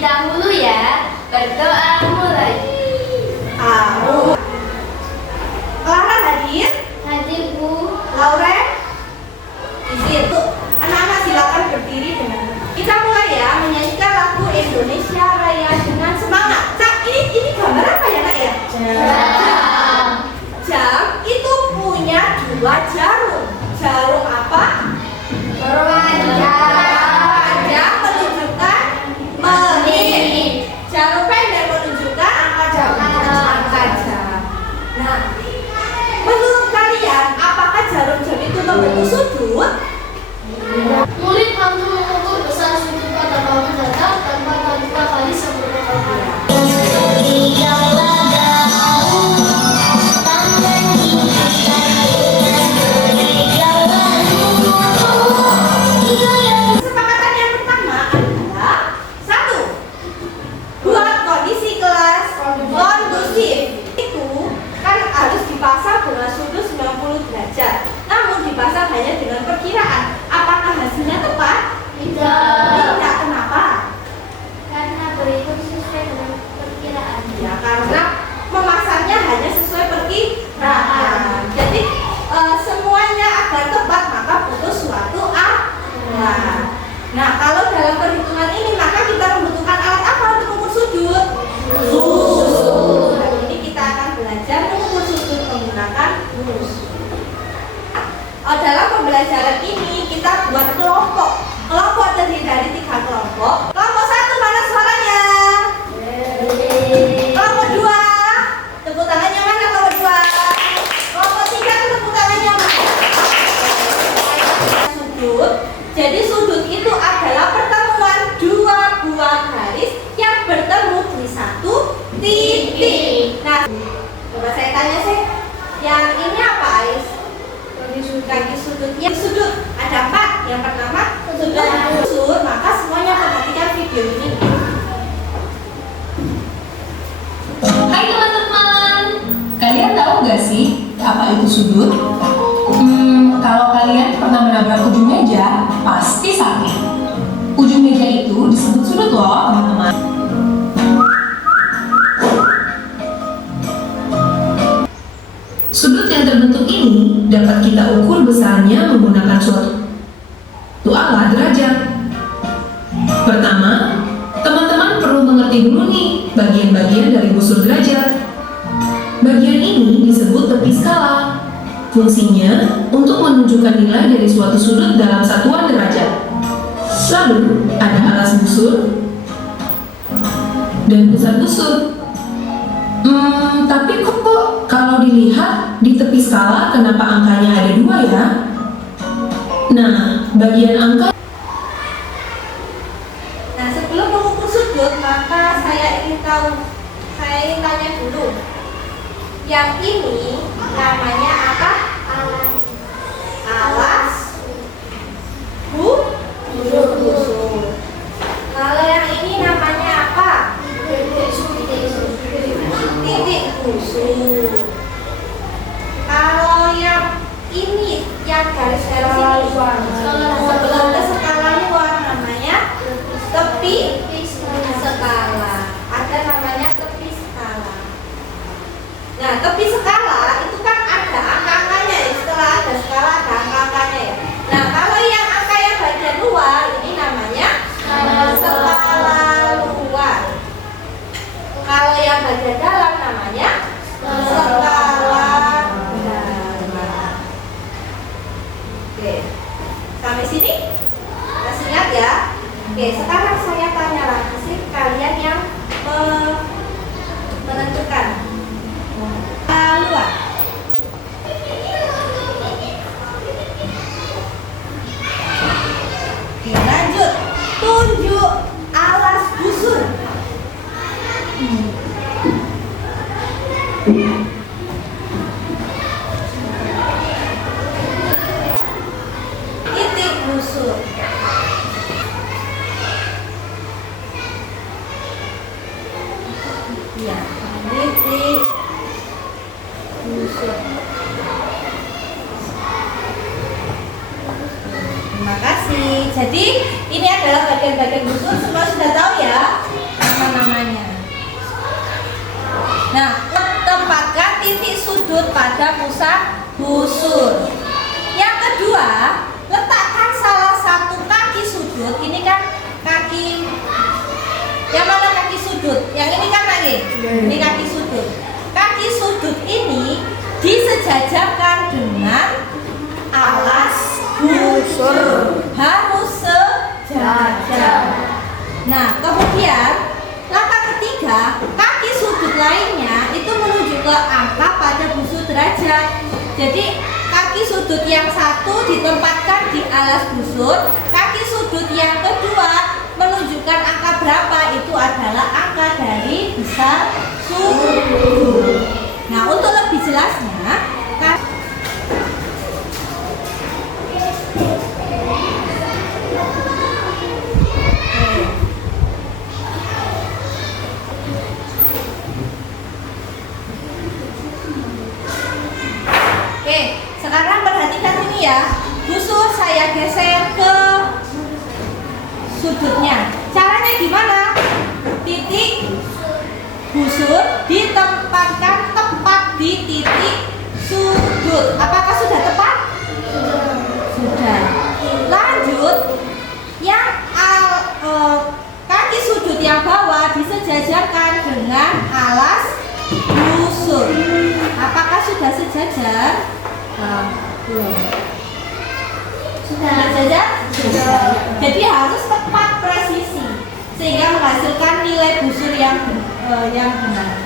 dahulu ya. Berdoa mulai. Clara hadir? Hadir Bu. Lauren? Izin. Anak-anak silakan berdiri dengan kita mulai ya menyanyikan lagu Indonesia Raya dengan semangat. Cak, ini gambar apa ya nak ya? Jam. Jam itu punya dua jarum. Jarum apa? Panjang menunjukkan menit. Jarum pendek menunjukkan angka jam. Nah, menurut kalian apakah jarum jam itu membentuk sudut? Murid mampu mengukur besar sudut pada bangun datar tanpa kali sebelum Kesepakatan yang pertama adalah satu, buat kondisi kelas kondusif. Itu kan harus dipasang dengan sudut 90 derajat. Namun dipasang hanya dengan perkiraan. Apakah hasilnya tepat? Tidak. Kenapa? karena berikut sesuai dengan perkiraan. Ya karena memasangnya hanya sesuai perkiraan. Jadi semuanya agar tepat maka butuh suatu alat. Nah kalau dalam perhitungan ini maka kita membutuhkan alat apa untuk mengukur sudut? Sudut. Hari ini kita akan belajar mengukur sudut menggunakan rumus. Dalam pembelajaran ini kita buat kelompok. Kelompok terdiri dari 3 kelompok. Kelompok 1 mana suaranya? Kelompok 2, tepuk tangannya mana kelompok 2? Kelompok 3 tepuk tangannya mana? Sudut. Jadi sudut itu adalah pertemuan dua buah garis yang bertemu di satu titik. Nah, coba saya tanya sih, yang ini apa Ais? Kaki sudutnya sudut ada 4. Yang pertama sudut busur, maka semuanya perhatikan video ini. Hai teman-teman, kalian tahu gak sih apa itu sudut? Kalau kalian pernah menabrak ujung meja, pasti sakit. Ujung meja itu disebut sudut loh teman-teman. Sudut yang terbentuk ini dapat kita ukur besarnya menggunakan suatu alat derajat. Pertama, teman-teman perlu mengerti dulu nih bagian-bagian dari busur derajat. Bagian ini disebut tepi skala. Fungsinya untuk menunjukkan nilai dari suatu sudut dalam satuan derajat. Lalu ada alas busur dan pusat busur. Tapi kok kalau dilihat di tepi skala kenapa angkanya ada 2 ya? Nah, bagian angka. Nah, sebelum mengukur sudut, maka saya ingin tanya dulu. Yang ini namanya apa? Alas busur. Kalau yang ini namanya apa? Titik busur. Kalau yang ini yang garis-garis ini sebelum ke skala luar namanya tepi skala. Ada namanya tepi skala. Nah, tepi skala itu kan ada angka-angkanya ya. Setelah ada skala ada angka-angkanya ya. Nah, kalau yang angka yang bagian luar ini namanya skala luar. Kalau yang bagian dalam namanya skala dalam. Oke, sampai sini masih ingat ya? Oke, sekarang saya tanya lagi sih kalian yang menentukan luar. Oke, lanjut. Tunjuk alas busur. Titik busur. Ya, titik busur. Terima kasih. Jadi ini adalah bagian-bagian busur, semua sudah tahu ya. namanya. Nah, tempatkan titik sudut pada pusat busur. Yang kedua, letakkan salah satu kaki sudut. Ini kan kaki, yang mana kaki sudut? Yang ini kan lagi. Ini kaki sudut. Kaki sudut ini disejajarkan dengan alas busur. Harus sejajar. Nah, kemudian langkah ketiga, kaki sudut lainnya itu menuju ke angka pada busur derajat. Jadi kaki sudut yang satu ditempatkan di alas busur, kaki sudut yang kedua menunjukkan angka berapa, itu adalah angka dari besar sudut. Nah, untuk lebih jelasnya, sekarang perhatikan ini ya, busur saya geser ke sudutnya. Caranya gimana? Titik busur ditempatkan tepat di titik sudut. Apakah sudah tepat? Sudah. Lanjut, yang kaki sudut yang bawah disejajarkan dengan alas busur. Apakah sudah sejajar? Belum. Sudah sejajar? Sudah. Jadi harus tepat presisi sehingga menghasilkan nilai busur yang benar.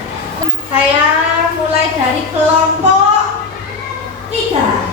Saya mulai dari kelompok 3.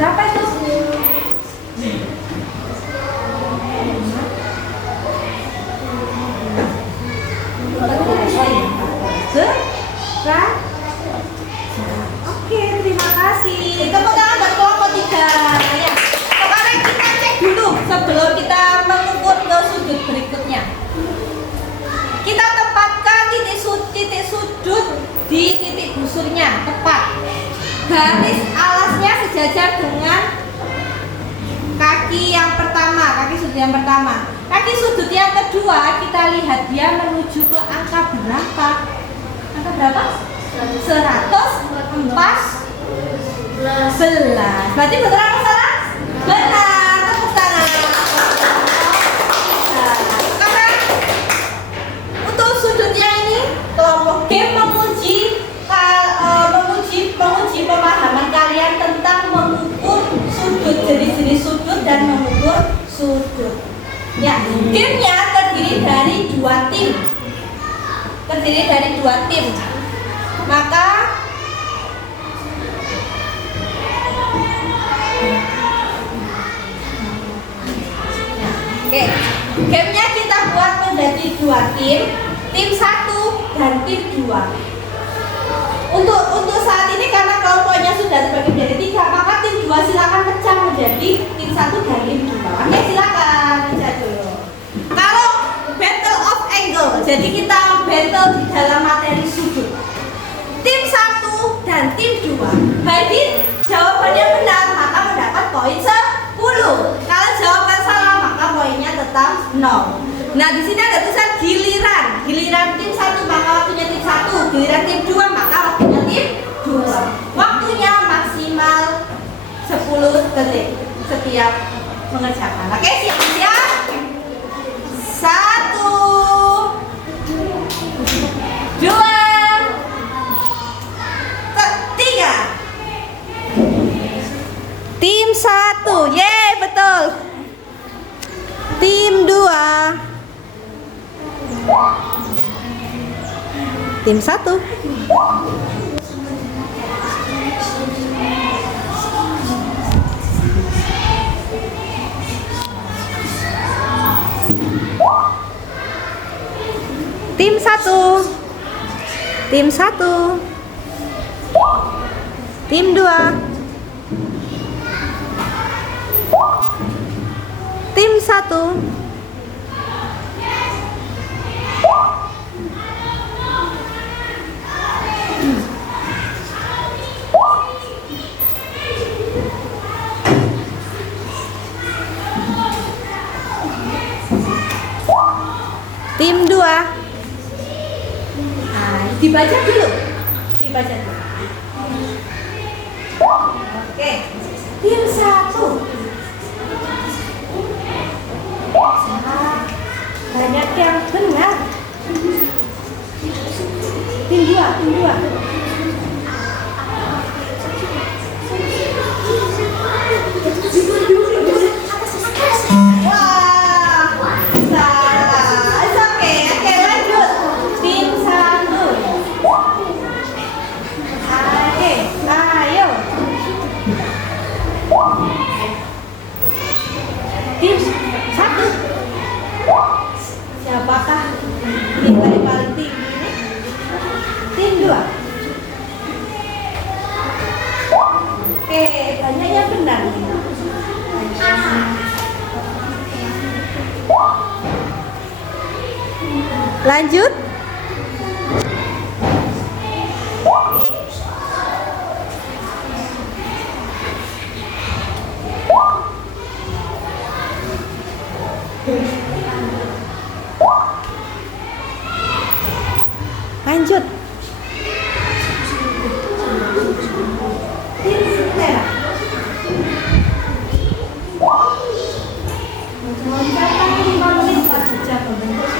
Berapa itu? Oke, terima kasih. Tepuk tangan buat kelompok 3. Ya. Sekarang kita cek dulu sebelum kita mengukur ke sudut berikutnya. Kita tempatkan titik sudut di titik busurnya tepat. Garis alasnya sejajar dengan kaki yang pertama, kaki sudut yang pertama. Kaki sudut yang kedua, kita lihat dia menuju ke angka berapa? Angka berapa? 114. Berarti benar atau salah? Benar. Tepuk tangan. Sekarang untuk sudutnya ini kelompok G menguji pemahaman kalian tentang mengukur sudut, jenis-jenis sudut dan mengukur sudut. Ya, timnya terdiri dari 2 tim. Maka oke, gamenya kita buat menjadi 2 tim, tim 1 dan tim 2. Untuk saat ini karena kelompoknya sudah terbagi menjadi 3, maka tim 2 silakan pecah menjadi tim 1 dan tim 2. Oke, silakan pecah dulu. Kalau battle of angle, jadi kita battle di dalam materi sudut. Tim 1 dan tim 2. Jadi jawabannya benar maka mendapat poin 10. Kalau jawaban salah maka poinnya tetap 0. Nah, di sini ada tulisan giliran. Giliran tim 1 maka waktunya tim 1, giliran tim 2 maka waktunya tim 2. Waktunya maksimal 10 detik setiap mengerjakan. Oke, siap-siap. 1 1, yeay betul. Tim 2. Tim 1. Tim 1. Tim 1. Tim 2. Tim 1. Tim 2. Nah, dibaca dulu. Dibaca dulu. Oke. Tim 1. Banyak yang benar. Tim 2, tim 2. Wah, salah. It's okay. Oke, lanjut. Tim 1. Ayo. Tim 1. Siapakah nilai paling tinggi ini? Tim 2. Oke, banyak yang benar. Lanjut. Lanjut. Tim merah. Mencapai 5 menit satu jam membentuk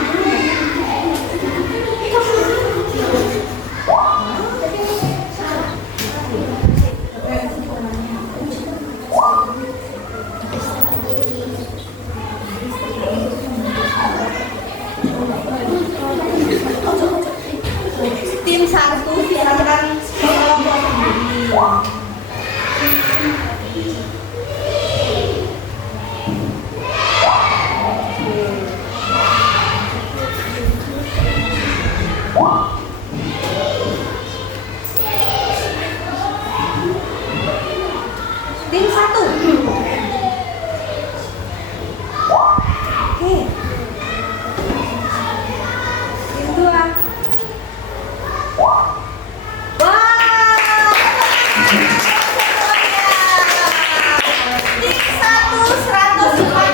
tim 1 silakan kelompok sendiri. Tim 1. Oke. Tim 2. Tim 1 100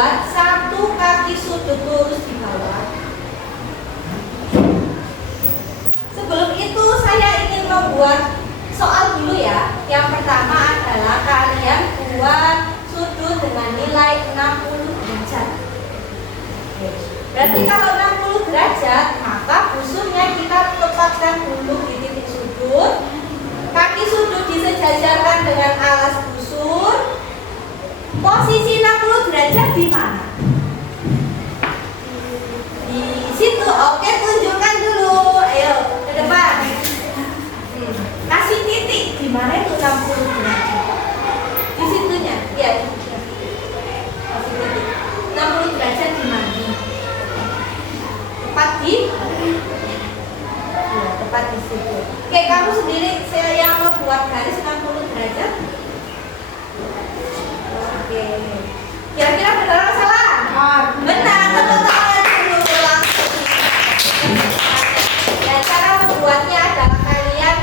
membuat satu kaki sudut lurus di bawah. Sebelum itu saya ingin membuat soal dulu ya. Yang pertama adalah kalian buat sudut dengan nilai 60 derajat. Berarti kalau 60 derajat, maka busurnya kita tempatkan dulu di titik sudut. Kaki sudut disejajarkan dengan alas busur. Posisi 60 derajat di mana? Di situ. Oke, tunjukkan dulu. Ayo, ke depan. Kasih titik. Di mana itu 60 derajat? Di situnya. Iya, kasih titik. 60 derajat di mana? Tepat di? Ya, tepat di situ. Oke, kamu sendiri saya yang membuat garis 60 derajat. Oke. Kira-kira benar atau salah? Benar. Tepuk tangan dulu langsung. Dan cara membuatnya adalah kalian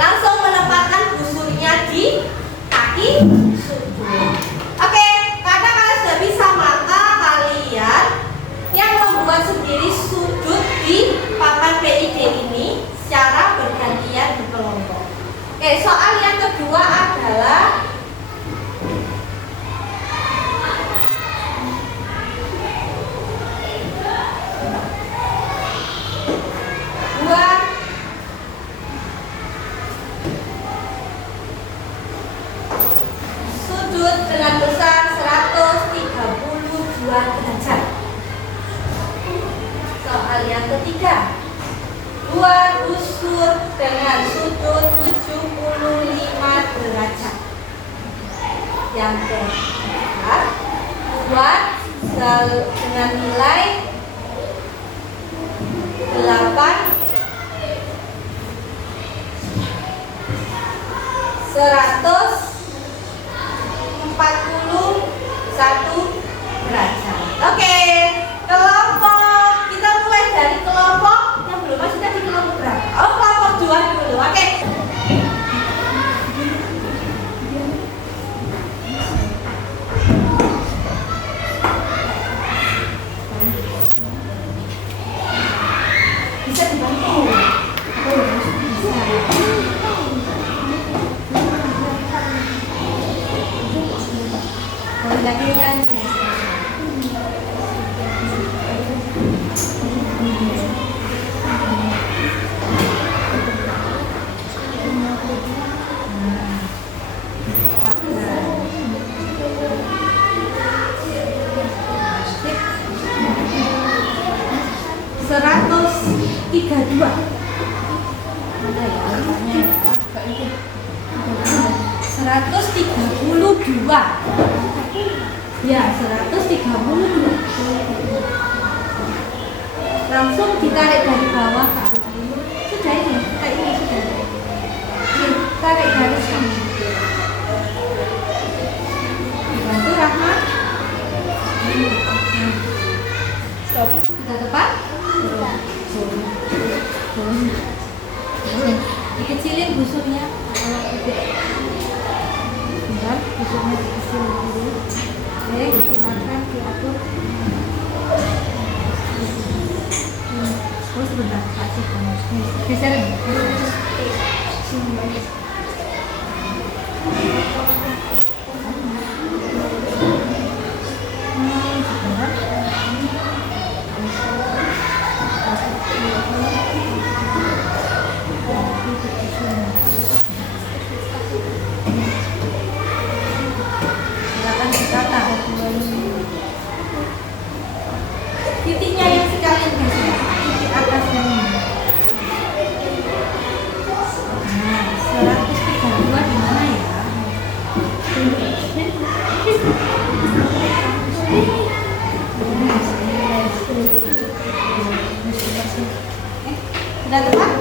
langsung menempatkan busurnya di kaki sudut. Oke, karena kalian sudah bisa, maka kalian yang membuat sendiri sudut di papan PID ini secara bergantian di kelompok. Oke, soal yang kedua adalah buat sudut dengan besar 132 derajat. Soal yang ketiga, buat busur dengan sudut 75 derajat. Yang keempat, buat dengan nilai 141 derajat. Oke, kelompok. Kita mulai dari kelompok yang belum masih di kelompok berapa? Oh, kelompok 2 dulu. Oke. Bisa dibantu. Lagian 132. Mana ya angkanya ya? 132. Ya, 132. Langsung ditarik dari bawah ke atas. Sudah ini, kayak ini sudah. Ini, tarik garis kamu. Dibantu Rahmat. Sudah tepat? Dikecilin busurnya. Bentar, busurnya dikecilin dulu. Oke, silakan diatur. Oh, sebentar, kasih kamu. Geserin. Silakan ditata. Titiknya yang sekalian geser. Titik atasnya ini. Nah, 132 di mana ya? Sudah tepat?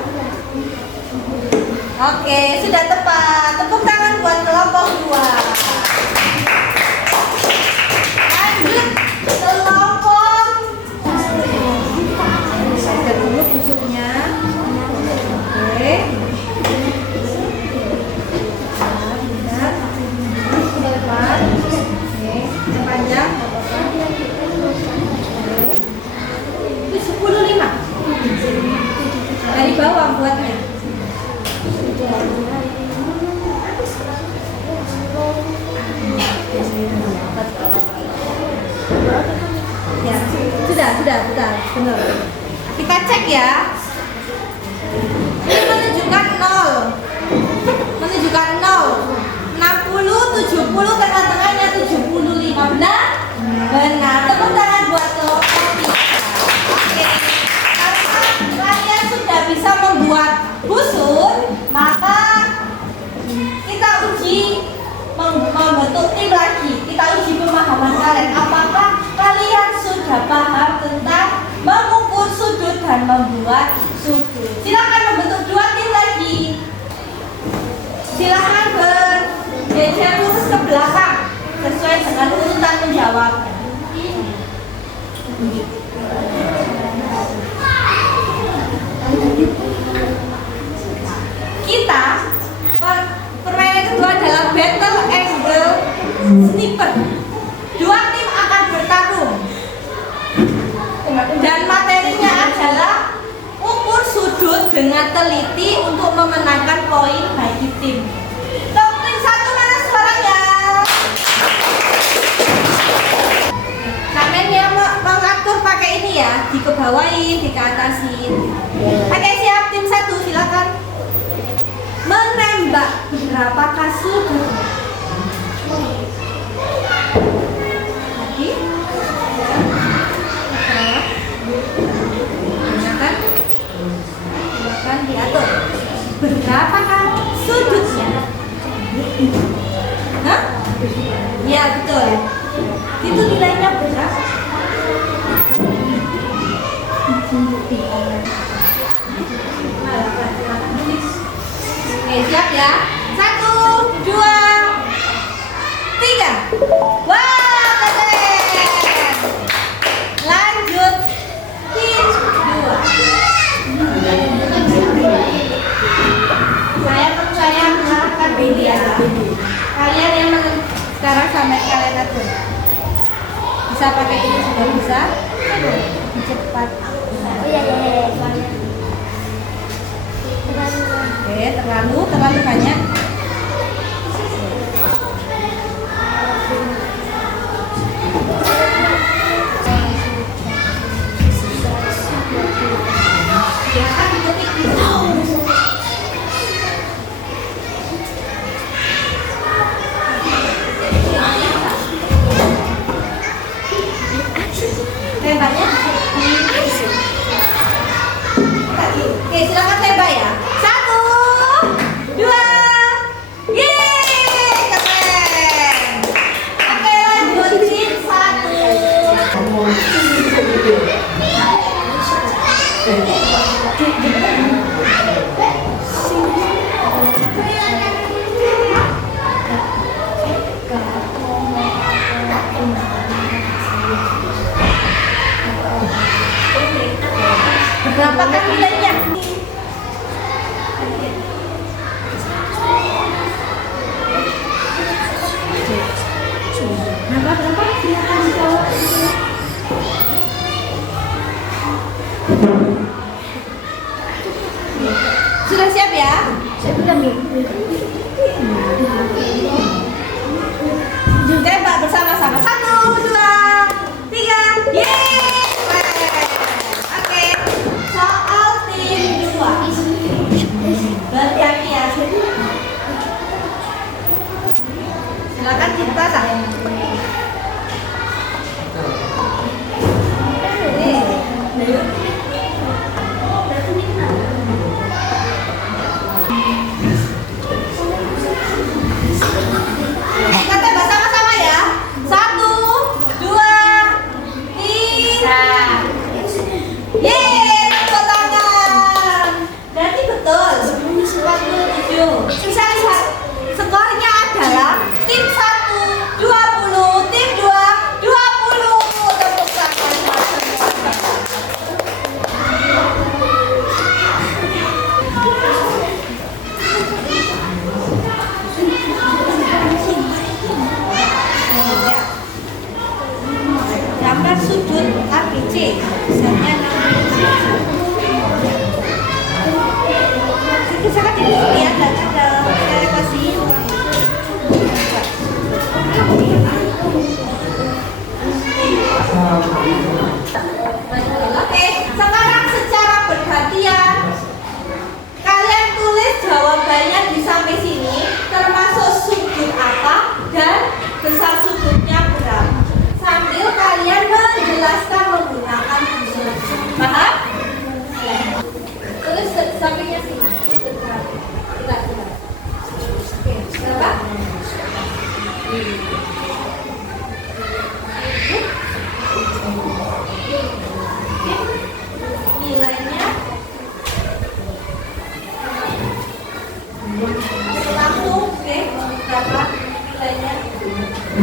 Oke, sudah tepat. Tepuk tangan buat kelompok 2. Lanjut kelompok. Set dulu busuknya. Oke. Benar. Depan. Oke. Yang panjang. Benar. Kita cek ya. Ini menunjukkan 0. Menunjukkan 0. 60, 70, tengah-tengahnya 75. Benar? Benar. Tepuk tangan buat kelompok 3. Oke. Karena kalian sudah bisa membuat busur, maka kita uji membentuk tim lagi. Kita uji pemahaman kalian. Apakah kalian sudah paham tentang mengukur sudut dan membuat sudut? Silakan membentuk 2 tim lagi. Silakan berjejer lurus ke belakang sesuai dengan urutan menjawabnya. Kita permainan kedua adalah battle angle sniper. 2 tim akan bertarung dan materinya adalah ukur sudut dengan teliti untuk memenangkan poin bagi tim. Untuk tim 1 mana suaranya? Kalian yang mengatur pakai ini ya, dikebawain, dikeatasin. Oke, siap. Tim 1 silakan menembak berapakah sudut. Lagi. Silakan diatur. Berapakah sudutnya? Hah? Ya betul. Itu nilainya berapa? Oke, siap ya. 1, 2, 3. Wah, keren. Lanjut tim 2. Saya percaya mengarahkan media. Kalian yang sekarang sampai kalian atur. Bisa pakai ini juga bisa. Cepat. Oh iya. Oke, terlalu banyak. Tembaknya. Oke, silakan tembak ya. 1, 2, yeay, keren. Oke, lanjut tim 1. Berapakah nilainya? Berapa? Silakan dijawab. Sudah siap ya? Saya bilang nih. Tembak bersama-sama. 1, 2, 3. Yeay! Oke. Soal tim 2. Berhati-hati ya. Silakan kita sah. Langsung, oke. Berapa nilainya? 60.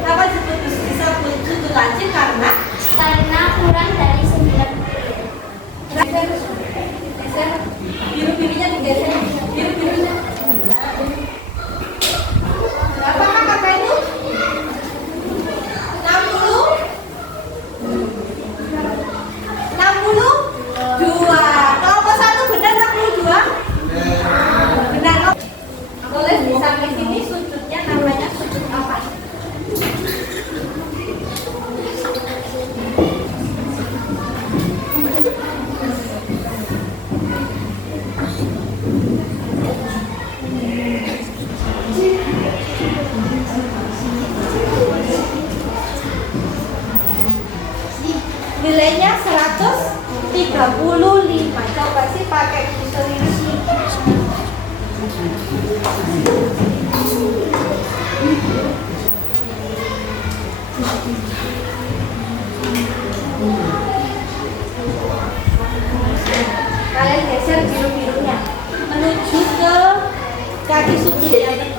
Kenapa bisa sudut lancip? Karena kurang dari 90. geser, biru-birunya digeser, biru-birunya. Berapakah kakak itu? 60? 62. Kelompok 1 benar 62? Benar. Boleh di samping sini sudutnya namanya sudut apa? Nilainya 135. Coba sih pakai kursor ini sih. Kalian geser biru-birunya menuju ke kaki sudut yang